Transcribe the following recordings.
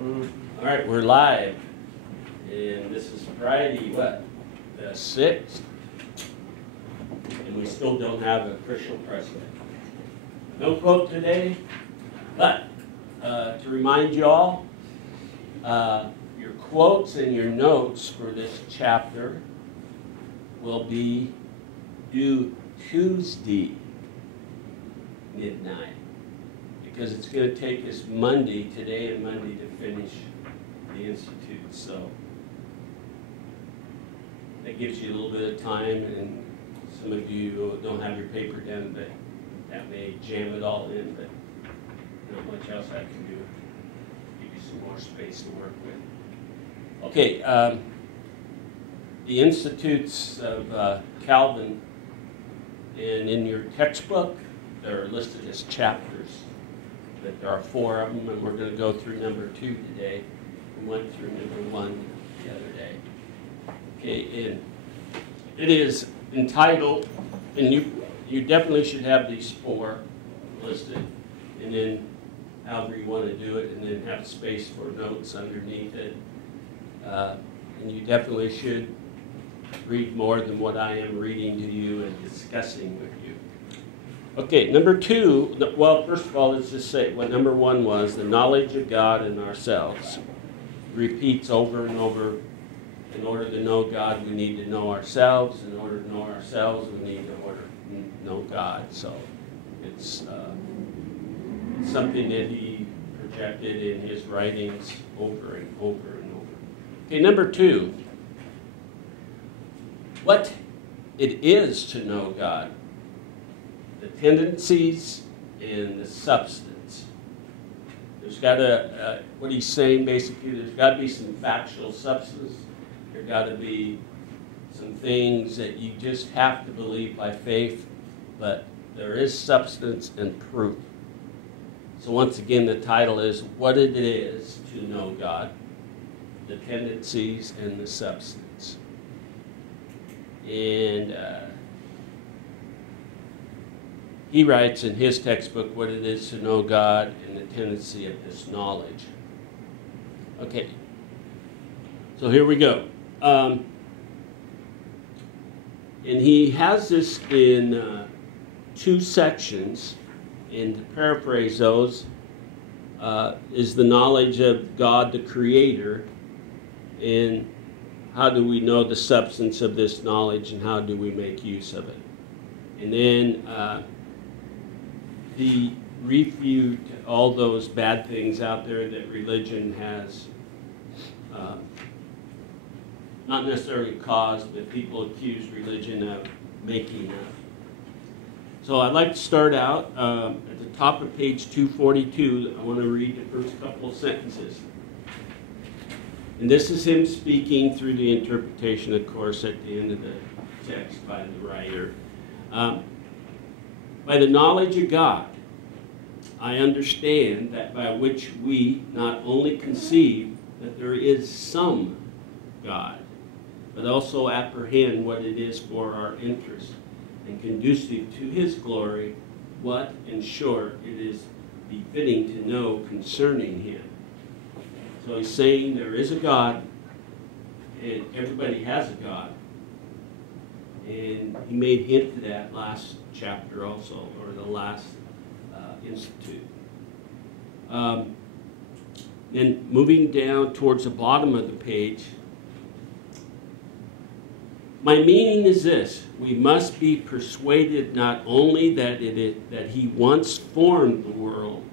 All right, we're live, and this is Friday, what, the 6th, and we still don't have an official president. No quote today, but to remind you all, your quotes and your notes for this chapter will be due Tuesday midnight, because it's going to take us today and Monday to finish the Institute. So that gives you a little bit of time, and some of you don't have your paper done, but that may jam it all in, but not much else I can do. Give you some more space to work with. Okay, the Institutes of Calvin, and in your textbook, they're listed as chapters. But there are 4 of them, and we're going to go through number 2 today. We went through number 1 the other day. Okay, and it is entitled, and you definitely should have these 4 listed, and then however you want to do it, and then have space for notes underneath it. And you definitely should read more than what I am reading to you and discussing with you. Okay, number 2, well, first of all, let's just say what number 1 was, the knowledge of God and ourselves. Repeats over and over. In order to know God, we need to know ourselves. In order to know ourselves, we need to know God. So it's something that he projected in his writings over and over and over. Okay, number 2, what it is to know God. The tendencies and the substance. There's got to, what he's saying basically, there's got to be some factual substance. There's got to be some things that you just have to believe by faith, but there is substance and proof. So once again, the title is What It Is to Know God, the Tendencies and the Substance. And he writes in his textbook what it is to know God and the tendency of this knowledge. Okay, so here we go. And he has this in 2 sections, and to paraphrase those, is the knowledge of God the Creator, and how do we know the substance of this knowledge, and how do we make use of it. And then he refute all those bad things out there that religion has not necessarily caused, but people accuse religion of making up. So I'd like to start out at the top of page 242. I want to read the first couple of sentences. And this is him speaking through the interpretation, of course, at the end of the text by the writer. By the knowledge of God, I understand that by which we not only conceive that there is some God, but also apprehend what it is for our interest and conducive to his glory, what, in short, it is befitting to know concerning him. So he's saying there is a God, and everybody has a God. And he made hint to that last chapter also, or the last Institute. Then moving down towards the bottom of the page, my meaning is this: we must be persuaded not only that he once formed the world,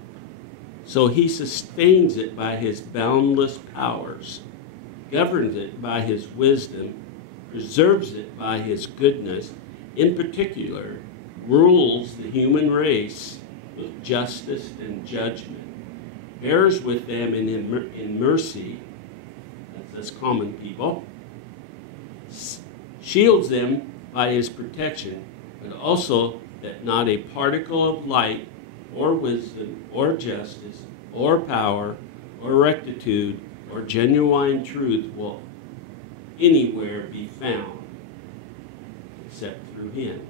so he sustains it by his boundless powers, governs it by his wisdom, preserves it by his goodness, in particular, rules the human race with justice and judgment, bears with them in mercy, that's common people, shields them by his protection, but also that not a particle of light or wisdom or justice or power or rectitude or genuine truth will anywhere be found except through him.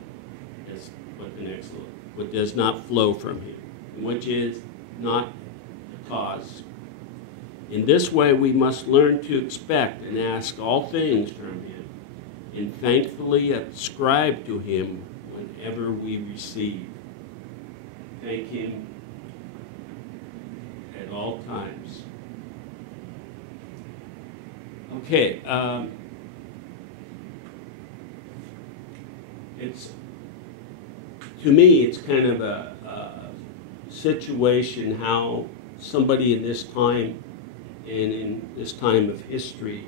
That's what the next one. What does not flow from him, which is not the cause In this way, we must learn to expect and ask all things from him, and thankfully ascribe to him whenever we receive. Thank him at all times. Okay, to me, it's kind of a situation how somebody in this time and in this time of history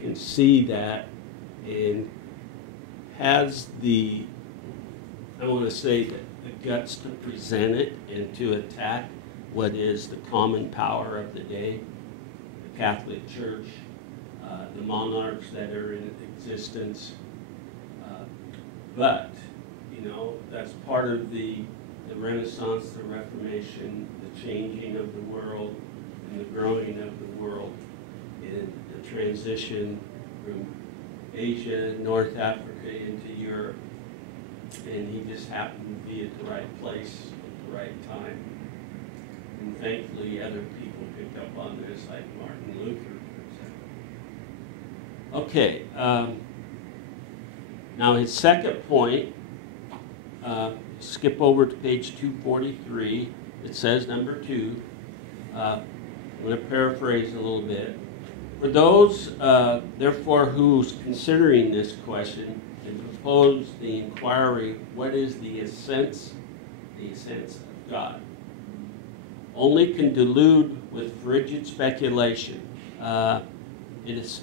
can see that and has the, I want to say, the guts to present it and to attack what is the common power of the day, the Catholic Church, the monarchs that are in existence. But, you know, that's part of the Renaissance, the Reformation, the changing of the world, and the growing of the world, and the transition from Asia, North Africa into Europe. And he just happened to be at the right place at the right time. And thankfully other people picked up on this, like Martin Luther, for example. Okay, now his second point, skip over to page 243. It says, number 2, I'm going to paraphrase a little bit. For those, therefore, who's considering this question and propose the inquiry, what is the essence of God, only can delude with frigid speculation. It is,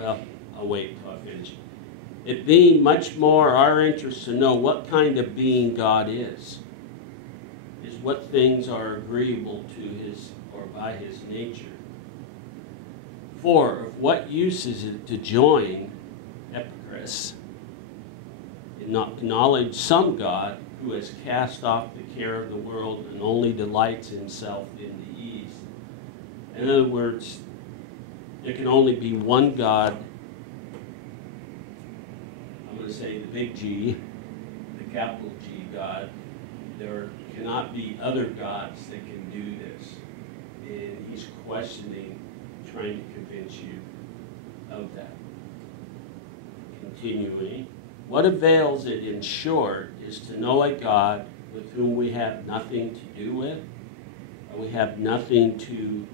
well, I'll wait until I finish. It being much more our interest to know what kind of being God is what things are agreeable to his or by his nature. For of what use is it to join Epicurus and not acknowledge some God who has cast off the care of the world and only delights himself in the ease? In other words, there can only be one God. I'm going to say the big G, the capital G God. There cannot be other gods that can do this. And he's questioning, trying to convince you of that. Continuing, what avails it in short is to know a God with whom we have nothing to do with, or we have nothing to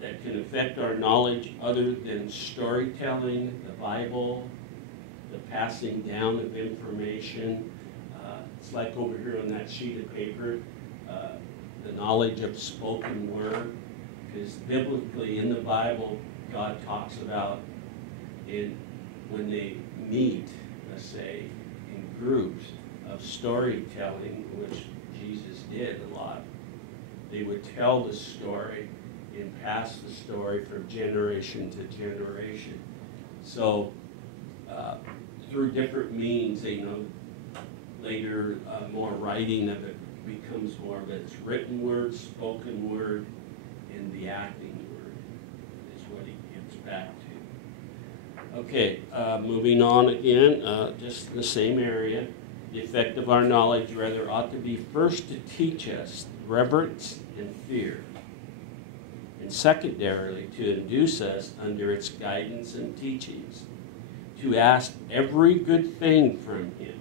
that can affect our knowledge other than storytelling, the Bible, the passing down of information. It's like over here on that sheet of paper, the knowledge of spoken word, because biblically in the Bible, God talks about when they meet, let's say, in groups of storytelling, which Jesus did a lot. They would tell the story and pass the story from generation to generation. So through different means, later more writing of it becomes more of its written word, spoken word, and the acting word is what he gets back to. Okay, moving on again, just in the same area. The effect of our knowledge, rather, ought to be first to teach us reverence and fear, and secondarily to induce us under its guidance and teachings to ask every good thing from him,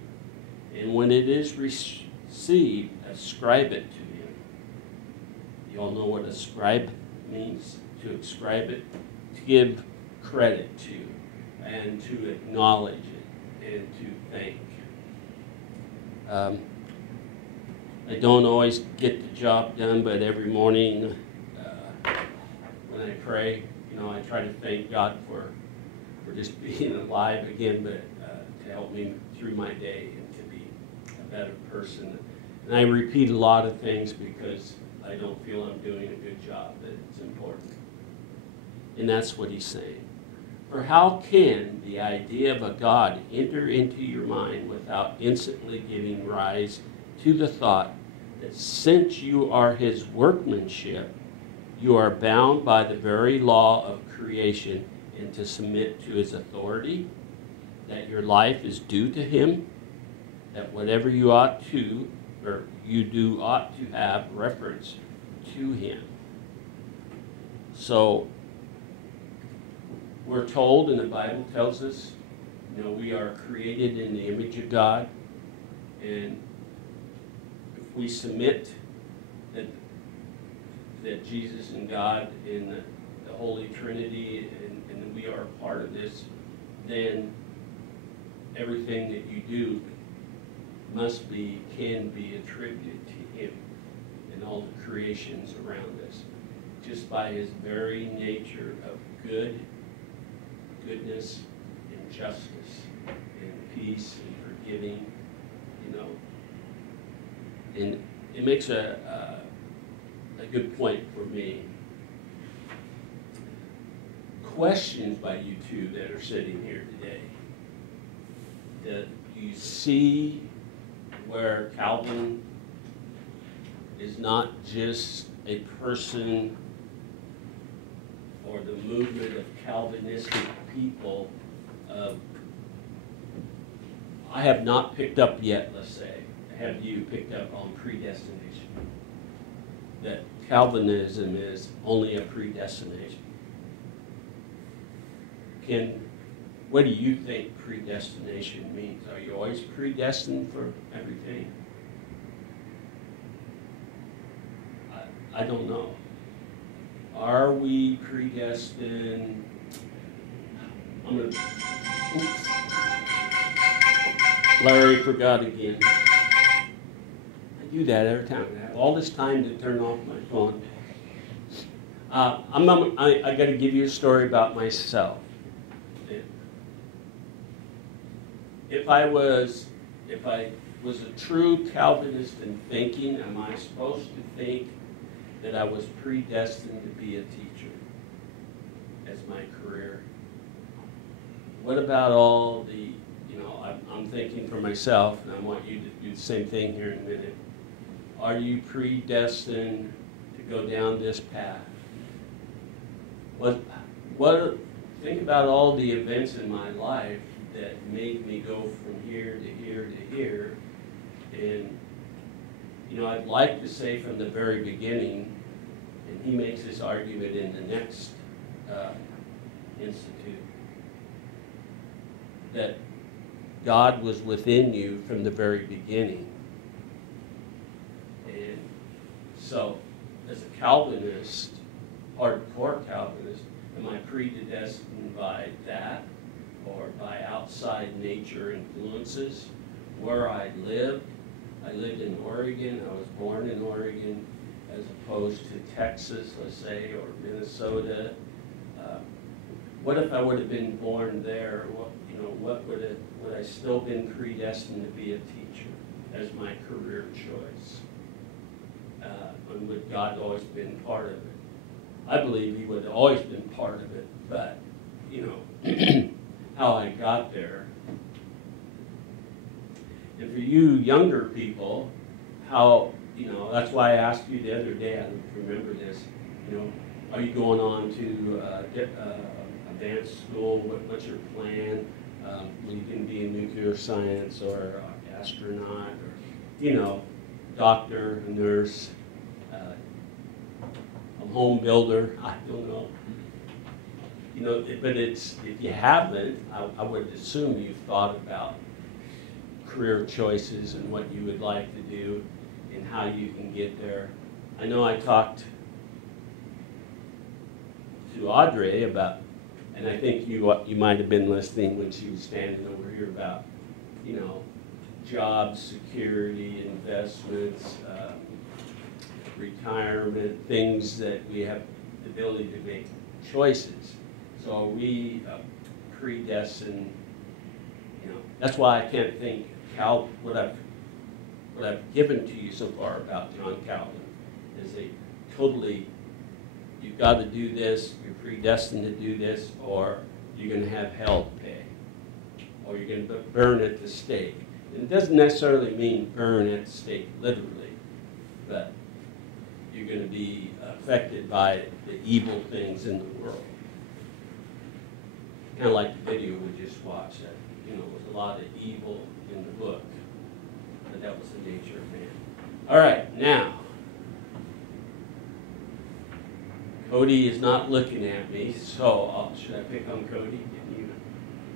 and when it is received, ascribe it to him. You all know what ascribe means? To ascribe it, to give credit to, and to acknowledge it, and to thank. I don't always get the job done, but every morning when I pray, I try to thank God for just being alive again, but to help me through my day and to be a better person. And I repeat a lot of things because I don't feel I'm doing a good job, but it's important. And that's what he's saying. For how can the idea of a God enter into your mind without instantly giving rise to the thought that since you are his workmanship, you are bound by the very law of creation and to submit to his authority, that your life is due to him, that whatever you you do ought to have reference to him. So we're told, and the Bible tells us, we are created in the image of God, and if we submit that Jesus and God in the Holy Trinity, and we are a part of this, then everything that you do can be attributed to him and all the creations around us, just by his very nature of goodness and justice and peace and forgiving, and it makes a good point for me. Questions by you two that are sitting here today. Do you see where Calvin is not just a person or the movement of Calvinistic people? I have not picked up yet, let's say. Have you picked up on predestination? That Calvinism is only a predestination. What do you think predestination means? Are you always predestined for everything? I don't know. Are we predestined? Oops. Larry forgot again. I do that every time. I have all this time to turn off my phone. I got to give you a story about myself. If I was a true Calvinist in thinking, am I supposed to think that I was predestined to be a teacher as my career? What about all the, I'm thinking for myself, and I want you to do the same thing here in a minute. Are you predestined to go down this path? Think about all the events in my life that made me go from here to here to here. And, I'd like to say from the very beginning, and he makes this argument in the next institute, that God was within you from the very beginning. And so, as a Calvinist, hardcore Calvinist, am I predestined by that? Or by outside nature influences, where I lived. I lived in Oregon. I was born in Oregon, as opposed to Texas, let's say, or Minnesota. What if I would have been born there? What would I still been predestined to be a teacher as my career choice? And would God always been part of it? I believe he would have always been part of it, but how I got there. And for you younger people, that's why I asked you the other day, I remember this, are you going on to advanced school? What's your plan? You can be in nuclear science or astronaut or, doctor, nurse, a home builder, I don't know. But if you haven't, I would assume you've thought about career choices and what you would like to do and how you can get there. I know I talked to Audrey about, and I think you might have been listening when she was standing over here, about, jobs, security, investments, retirement, things that we have the ability to make choices. So are we predestined? That's why I can't think what I've given to you so far about John Calvin is you've got to do this, you're predestined to do this, or you're going to have hell to pay, or you're going to burn at the stake. And it doesn't necessarily mean burn at the stake literally, but you're going to be affected by the evil things in the world. Kind of like the video we just watched, that was a lot of evil in the book, but that was the nature of man. All right, now. Cody is not looking at me, so should I pick on Cody?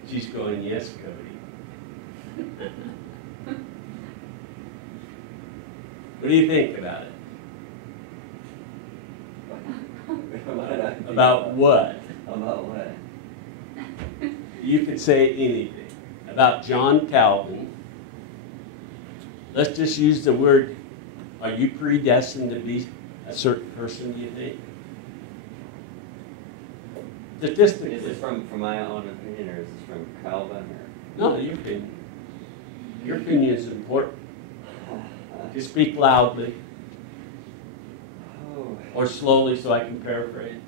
She's going, yes, Cody. What do you think about it? About what? About what? You could say anything. About John Calvin. Let's just use the word, are you predestined to be a certain person, do you think? Statistically. Is this from my own opinion, or is this from Calvin? Or? No, your opinion. Your opinion is important. Just speak loudly. Oh. Or slowly so I can paraphrase.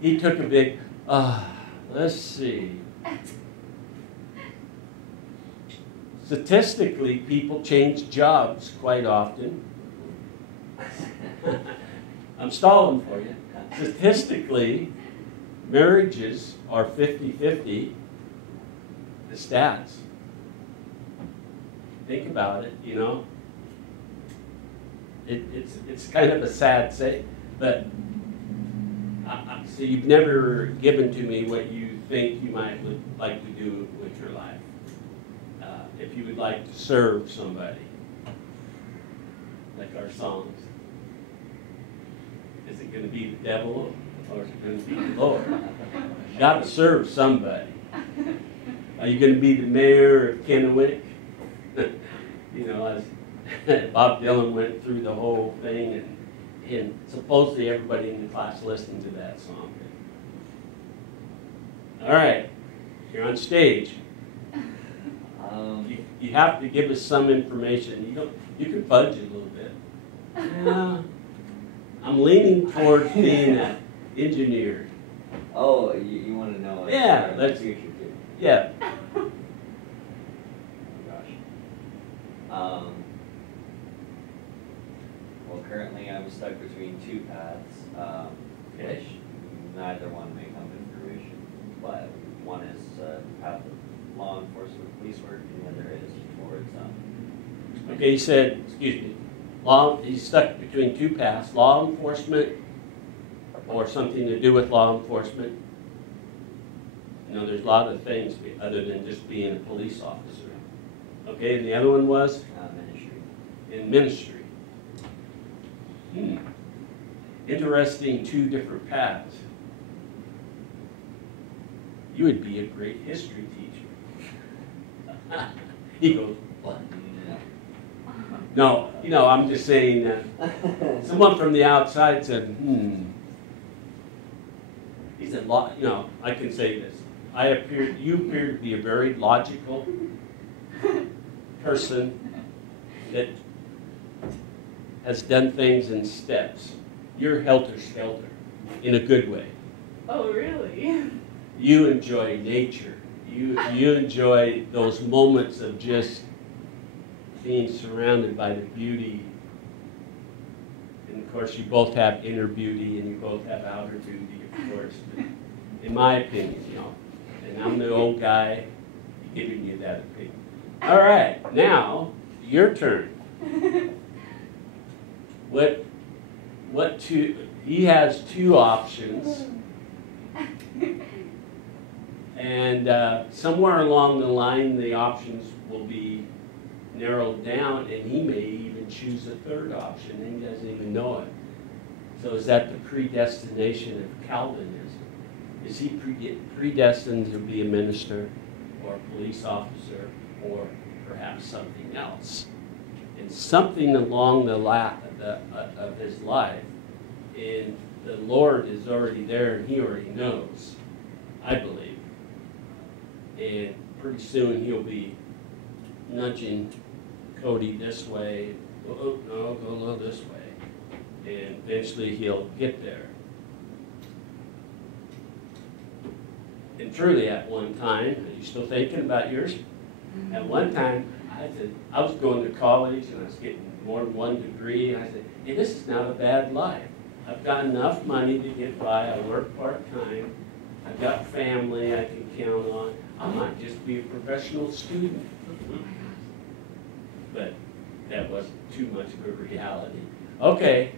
He took a big, let's see. Statistically, people change jobs quite often. I'm stalling for you. Statistically, marriages are 50-50. The stats. Think about it, you know. It's kind of a sad say, but so you've never given to me what you think you might like to do with your life. If you would like to serve somebody, like our songs, is it going to be the devil or is it going to be the Lord? You got to serve somebody. Are you going to be the mayor of Kennewick? You know, as Bob Dylan went through the whole thing, and supposedly everybody in the class listened to that song. All right, you're on stage. You have to give us some information. You can fudge it a little bit. Yeah, I'm leaning towards being an engineer. Oh, you want to know? Yeah, let's. Future too. Yeah. Oh gosh. Well, currently I'm stuck between two paths, which neither one may come to fruition. But one is the path of law enforcement, police work, and the other is towards. Okay, you said, excuse me, he's stuck between two paths, law enforcement or something to do with law enforcement. You know, there's a lot of things other than just being a police officer. Okay, and the other one was? Ministry. In ministry. Interesting, two different paths. You would be a great history teacher. He goes, what? No, you know, I'm just saying that someone from the outside said, He said, you know, I can say this. You appear to be a very logical person that has done things in steps. You're helter-skelter in a good way. Oh, really? You enjoy nature. You enjoy those moments of just being surrounded by the beauty. And of course, you both have inner beauty and you both have outer beauty, of course. But in my opinion, you know, and I'm the old guy giving you that opinion. All right, now your turn. He has two options. And somewhere along the line, the options will be narrowed down, and he may even choose a third option, and he doesn't even know it. So is that the predestination of Calvinism? Is he predestined to be a minister or a police officer or perhaps something else? And something along the of his life, and the Lord is already there, and he already knows, I believe. And pretty soon he'll be nudging Cody this way. Oh, no, go a little this way. And eventually he'll get there. And truly at one time, are you still thinking about yours? At one time, I was going to college and I was getting more than one degree. And I said, hey, this is not a bad life. I've got enough money to get by. I work part-time. I've got family I can count on. I might just be a professional student. But that wasn't too much of a reality. Okay,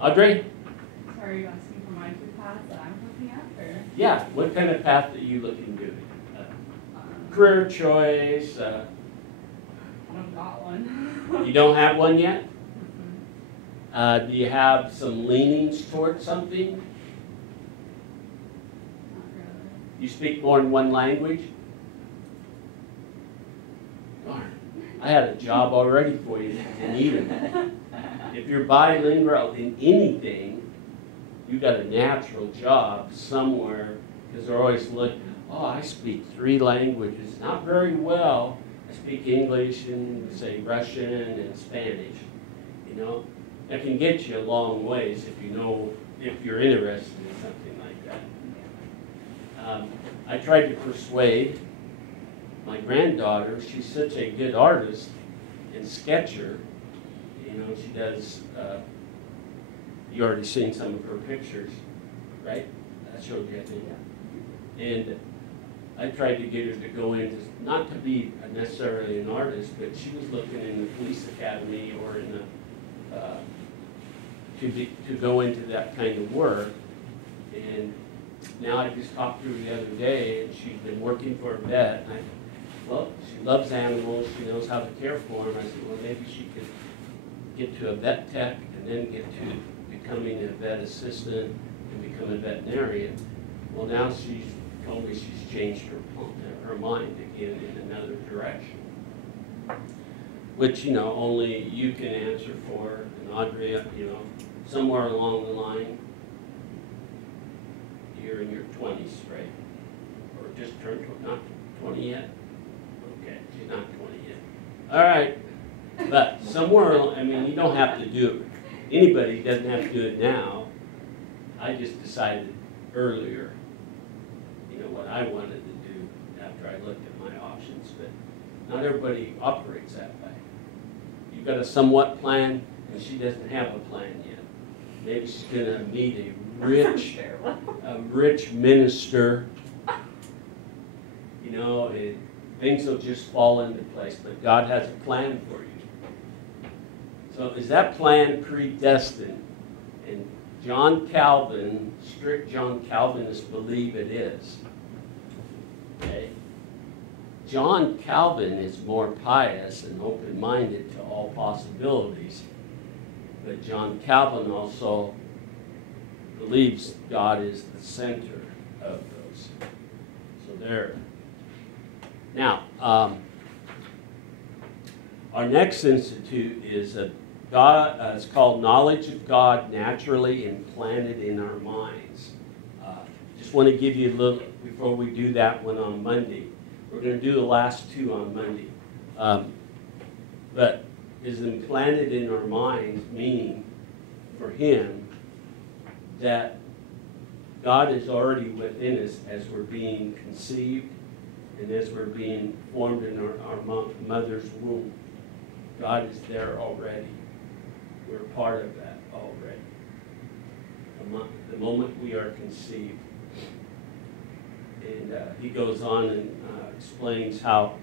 Audrey? So are you asking for my 2 paths that I'm looking at, or? Yeah, what kind of path are you looking to do? Um, Career choice, I don't got one. you don't have one yet? Mm-mm. Do you have some leanings towards something? Not really. You speak more than one language? Darn, I had a job already for you that you needed. If you're bilingual in anything, you got a natural job somewhere, because they're always looking, oh, I speak 3 languages, not very well. I speak English and, say, Russian and Spanish, you know. That can get you a long ways if you know, if you're interested in something like that. I tried to persuade my granddaughter. She's such a good artist and sketcher. You know, she does, you already seen some of her pictures, right? I showed you, I think. And I tried to get her to go into, not to be necessarily an artist, but she was looking in the police academy or in the, to go into that kind of work. And now I just talked to her the other day, and she's been working for a vet. And well, she loves animals, she knows how to care for them. I said, well, maybe she could get to a vet tech and then get to becoming a vet assistant and become a veterinarian. Well, now she's told me she's changed her mind again in another direction, which, you know, only you can answer for. And Audrey, you know, somewhere along the line, you're in your 20s, right? Or just turned, not 20 yet? Okay, she's not 20 yet. All right, but somewhere, I mean, you don't have to do it. Anybody doesn't have to do it now. I just decided earlier, you know, what I wanted to do after I looked at my options, but not everybody operates that way. You've got a somewhat plan, and she doesn't have a plan yet. Maybe she's gonna meet a rich minister, you know, and things will just fall into place, but God has a plan for you. So is that plan predestined? And John Calvin, strict John Calvinists believe it is. Okay? John Calvin is more pious and open-minded to all possibilities. But John Calvin also believes God is the center of those. So there. Now, our next institute is it's called Knowledge of God Naturally Implanted in Our Minds. Just want to give you a little, before we do that one on Monday. We're going to do the last 2 on Monday. But is implanted in our minds, meaning for him that God is already within us as we're being conceived and as we're being formed in our mother's womb. God is there already. We're part of that already. The moment we are conceived. And he goes on and explains how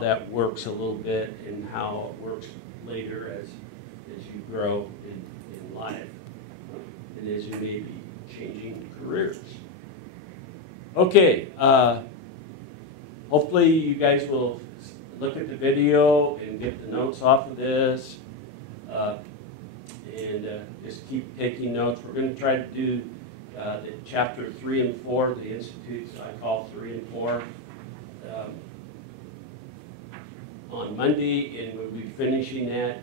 that works a little bit and how it works later as you grow in life and as you may be changing careers. Okay, hopefully you guys will look at the video and get the notes off of this and just keep taking notes. We're going to try to do the chapter 3 and 4, the institutes I call 3 and 4. On Monday, and we'll be finishing that.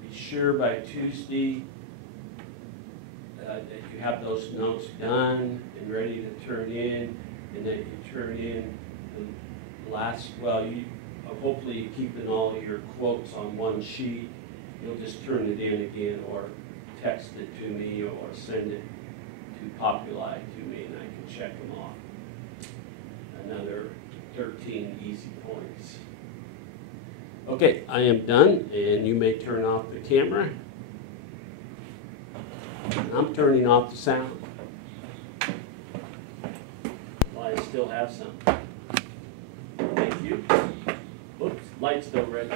Be sure by Tuesday that you have those notes done and ready to turn in, and that you turn in the last, hopefully you're keeping all your quotes on one sheet. You'll just turn it in again or text it to me or send it to Populi to me, and I can check them off. Another 13 easy points. Okay, I am done, and you may turn off the camera. I'm turning off the sound. Well, I still have some. Thank you. Oops, light's still red.